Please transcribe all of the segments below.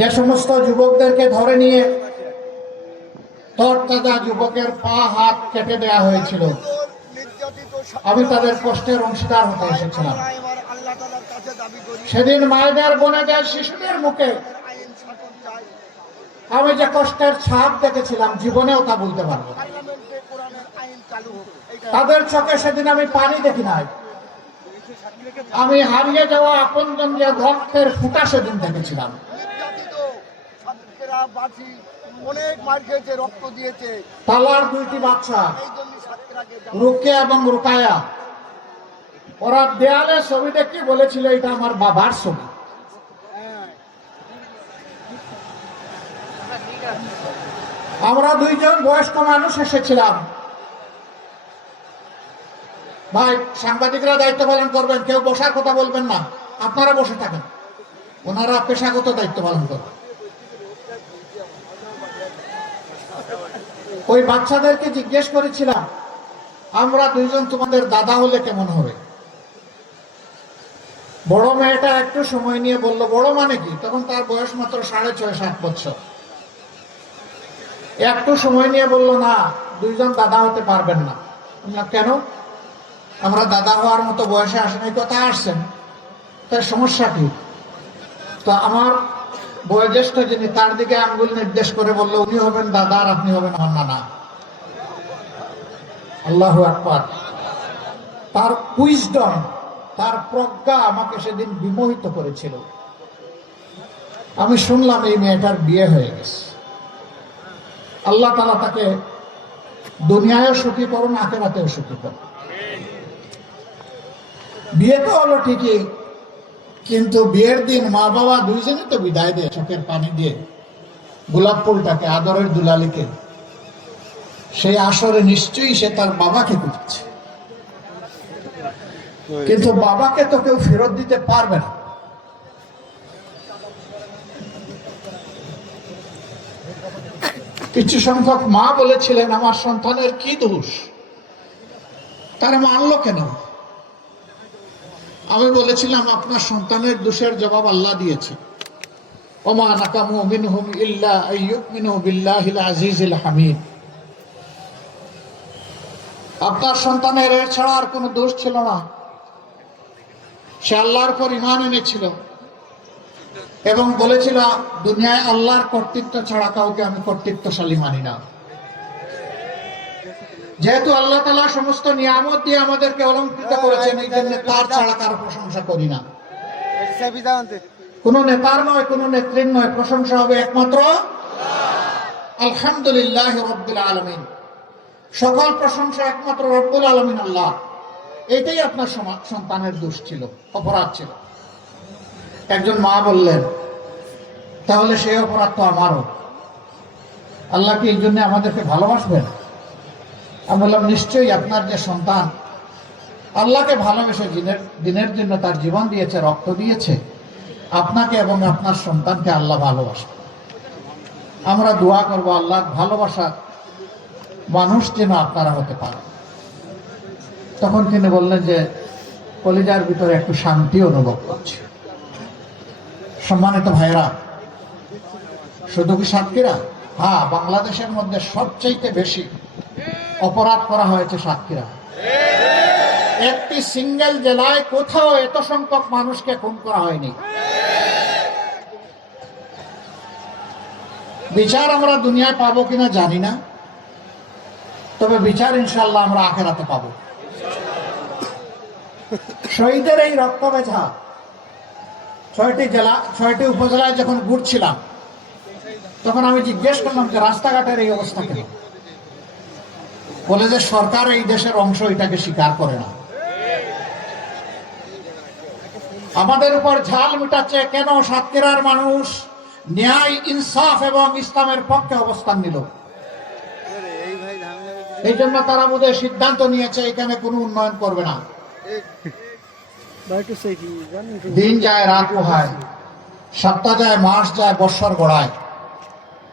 যে সমস্ত যুবকদেরকে ধরে নিয়ে তরতাজা যুবকের পা, হাত কেটে দেওয়া হয়েছিল। আমি তাদের কষ্টের অংশীদার হতে এসেছিলাম। সেদিন মায়েদের, বোনেদের, শিশুদের মুখে আমি যে কষ্টের ছাপ দেখেছিলাম, জীবনেও তা বলতে পারব তাদের চোখে সেদিন আমি পানি দেখি নাই। আমি হারিয়ে যাওয়া আপনজন যে রক্তের ফুটা সেদিন দেখেছিলাম। বাঁচি অনেক মার খেয়েছে রক্ত দিয়েছে। তালার দুইটি বাচ্চা রুকে এবং রুকায়া। ওরা দেয়ালে ছবি দেখে বলেছিল এটা আমার বাবার ছবি। আমরা দুইজন বয়স্ক মানুষ এসেছিলাম। ভাই সাংবাদিকরা দায়িত্ব পালন করবেন কেউ বসার কথা বলবেন না। আপনারা বসে থাকেন। ওনারা পেশাগত দায়িত্ব পালন করবেন। ওই বাচ্চাদেরকে জিজ্ঞেস করেছিলাম, আমরা দুইজন তোমাদের দাদা হলে কেমন হবে? বড় মেয়েটা একটু সময় নিয়ে বলল, বড় মানে কি? তখন তার বয়স মাত্র সাড়ে ছয়, সাত বছর। একটু সময় নিয়ে বলল, না, দুইজন দাদা হতে পারবেন না। কেন? আমরা দাদা হওয়ার মতো বয়সে আসেন, এই কথা আসছেন। তার সমস্যা কি? তো আমার বয়োজ্যেষ্ঠ যিনি, তার দিকে আঙ্গুল নির্দেশ করে বলল, উনি হবেন দাদা আর আপনি হবেন আমার নানা। আল্লাহ আকবার। তার উইজডম তার প্রজ্ঞা আমাকে সেদিন বিমোহিত করেছিল। আমি শুনলাম এই মেয়েটার বিয়ে হয়ে গেছে। আল্লাহ তালা তাকে দুনিয়ায় সুখী করুন, আখেরাতেও সুখী করুন। বিয়ে তো হলো ঠিকই কিন্তু বিয়ের দিন মা বাবা দুইজনই তো বিদায় দেয় চোখের পানি দিয়ে। গোলাপ ফুলটাকে, আদরের দুলালিকে। সেই আসরে নিশ্চয়ই সে তার বাবাকে খুঁজছে। কিন্তু বাবাকে তো কেউ ফেরত দিতে পারবে না। কিছু সংখ্যক মা বলেছিলেন, আমার সন্তানের কি দোষ? তারা মানলো কেন? আমি বলেছিলাম, আপনার সন্তানের দোষের জবাব আল্লাহ দিয়েছে। ওমা নাকামু মিনহুম ইল্লা বিল্লাহিল আজিজিল হামিদ। আপনার সন্তানের ছাড়া আর কোনো দোষ ছিল না। সে আল্লাহর পর ইমান এনেছিল এবং বলেছিল, দুনিয়ায় আল্লাহর কর্তৃত্ব ছাড়া কাউকে আমি কর্তৃত্বশালী মানি না। যেহেতু আল্লাহ তালা সমস্ত নিয়ামত দিয়ে আমাদেরকে অলঙ্কৃত করেছেন, এই জন্য তার ছাড়া কারও প্রশংসা করি না। কোন নেতার নয়, কোন নেত্রীর নয়, প্রশংসা হবে একমাত্র আলহামদুলিল্লাহ রব্বুল আলমিন। সকল প্রশংসা একমাত্র রব্বুল আলমিন আল্লাহ। এটাই আপনার সন্তানের দোষ ছিল, অপরাধ ছিল। একজন মা বললেন, তাহলে সেই অপরাধ তো আমারও। আল্লাহ কি এই জন্য আমাদেরকে ভালোবাসবেন? আমি বললাম, নিশ্চয়ই আপনার যে সন্তান, আল্লাহকে ভালোবেসে দিনের দিনের জন্য তার জীবন দিয়েছে, রক্ত দিয়েছে, আপনাকে এবং আপনার সন্তানকে আল্লাহ ভালোবাসে। আমরা দোয়া করব আল্লাহ ভালোবাসা মানুষ যেন আপনারা হতে পারে। তখন তিনি বললেন যে, কলিজার ভিতরে একটু শান্তি অনুভব করছে। সম্মানিত ভাইরা শুধু কি সাতক্ষীরা? হ্যাঁ বাংলাদেশের মধ্যে সবচাইতে বেশি অপরাধ করা হয়েছে সাক্ষীরা একটি সিঙ্গেল জেলায় কোথাও এত সংখ্যক মানুষকে খুন করা হয়নি। বিচার আমরা দুনিয়ায় পাবো কিনা জানি না। তবে বিচার ইনশাল্লাহ আমরা আখেরাতে পাবো। শহীদের এই রক্ত বেঝা ছয়টি জেলা, ছয়টি উপজেলায় যখন ঘুরছিলাম, তখন আমি জিজ্ঞেস করলাম যে রাস্তাঘাটের এই অবস্থা কেন বলে যে সরকার এই দেশের অংশ এটাকে স্বীকার করে না। আমাদের উপর ঝাল মিটাচ্ছে কেন সাতক্ষীরার মানুষ? ন্যায়, ইনসাফ এবং ইসলামের পক্ষে অবস্থান নিল। এই জন্য তারা বোধহয় সিদ্ধান্ত নিয়েছে, এখানে কোনো উন্নয়ন করবে না। দিন যায়, রাত হয় সপ্তাহ যায়, মাস যায়, বৎসর গড়ায়।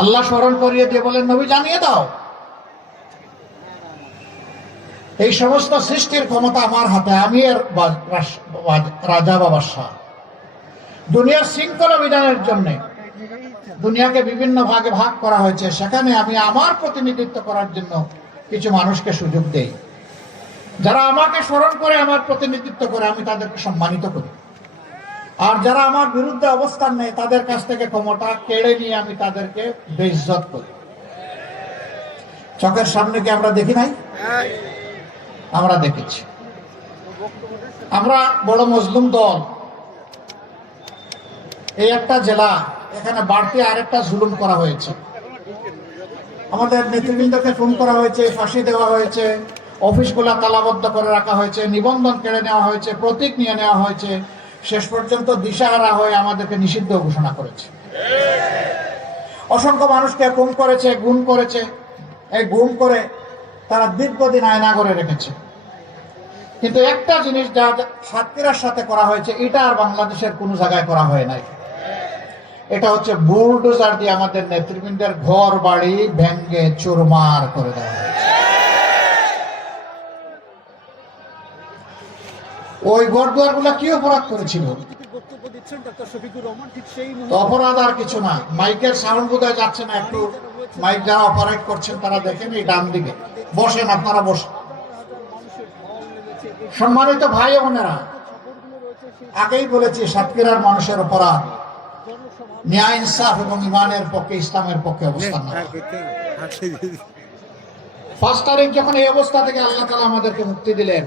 আল্লাহ স্মরণ করিয়ে দিয়ে বলেন, নবী, জানিয়ে দাও। এই সমস্ত সৃষ্টির ক্ষমতা আমার হাতে, আমি এর রাজা বা বাদশাহ। দুনিয়ার শৃঙ্খলা বিধানের জন্য দুনিয়াকে বিভিন্ন ভাগে ভাগ করা হয়েছে। সেখানে আমি আমার প্রতিনিধিত্ব করার জন্য কিছু মানুষকে সুযোগ দেই। যারা আমাকে স্মরণ করে, আমার প্রতিনিধিত্ব করে, আমি তাদেরকে সম্মানিত করি। আর যারা আমার বিরুদ্ধে অবস্থান নেয়, তাদের কাছ থেকে ক্ষমতা কেড়ে নিয়ে আমি তাদেরকে বেইজ্জত করি। চোখের সামনে কি আমরা দেখি নাই? আমরা দেখেছি। আমরা বড় মজলুম দল। এই একটা জেলা, এখানে বাড়তি আরেকটা জুলুম করা হয়েছে। আমাদের নেতৃবৃন্দকে ফোন করা হয়েছে, ফাঁসি দেওয়া হয়েছে, অফিসগুলা তালাবদ্ধ করে রাখা হয়েছে, নিবন্ধন কেড়ে নেওয়া হয়েছে, প্রতীক নিয়ে নেওয়া হয়েছে। শেষ পর্যন্ত দিশাহারা হয়ে আমাদেরকে নিষিদ্ধ ঘোষণা করেছে। অসংখ্য মানুষকে গুম করেছে গুম করেছে। এই গুম করে তারা দীর্ঘদিন আয়না করে রেখেছে। কিন্তু একটা জিনিস যা যা সাতক্ষীরার সাথে করা হয়েছে, এটা আর বাংলাদেশের কোনো জায়গায় করা হয় নাই। এটা হচ্ছে বুলডোজার দিয়ে আমাদের নেতৃবৃন্দের ঘর বাড়ি ভেঙ্গে চুরমার করে দেওয়া হয়েছে। ওই ঘরদুয়ারগুলা কি অপরাধ করেছিল? অপরাধ আর কিছু না। মাইকের সাউন্ড বোধহয় যাচ্ছে না একটু। মাইক যারা অপারেট করছেন তারা দেখেন এই ডান দিকে। বসেন আপনারা বসেন। সম্মানিত ভাই বোনেরা আগেই বলেছি সাতক্ষীরার মানুষের অপরাধ ন্যায় ইনসাফ এবং ইমানের পক্ষে ইসলামের পক্ষে অবস্থান। পাঁচ তারিখ যখন এই অবস্থা থেকে আল্লাহ তালা আমাদেরকে মুক্তি দিলেন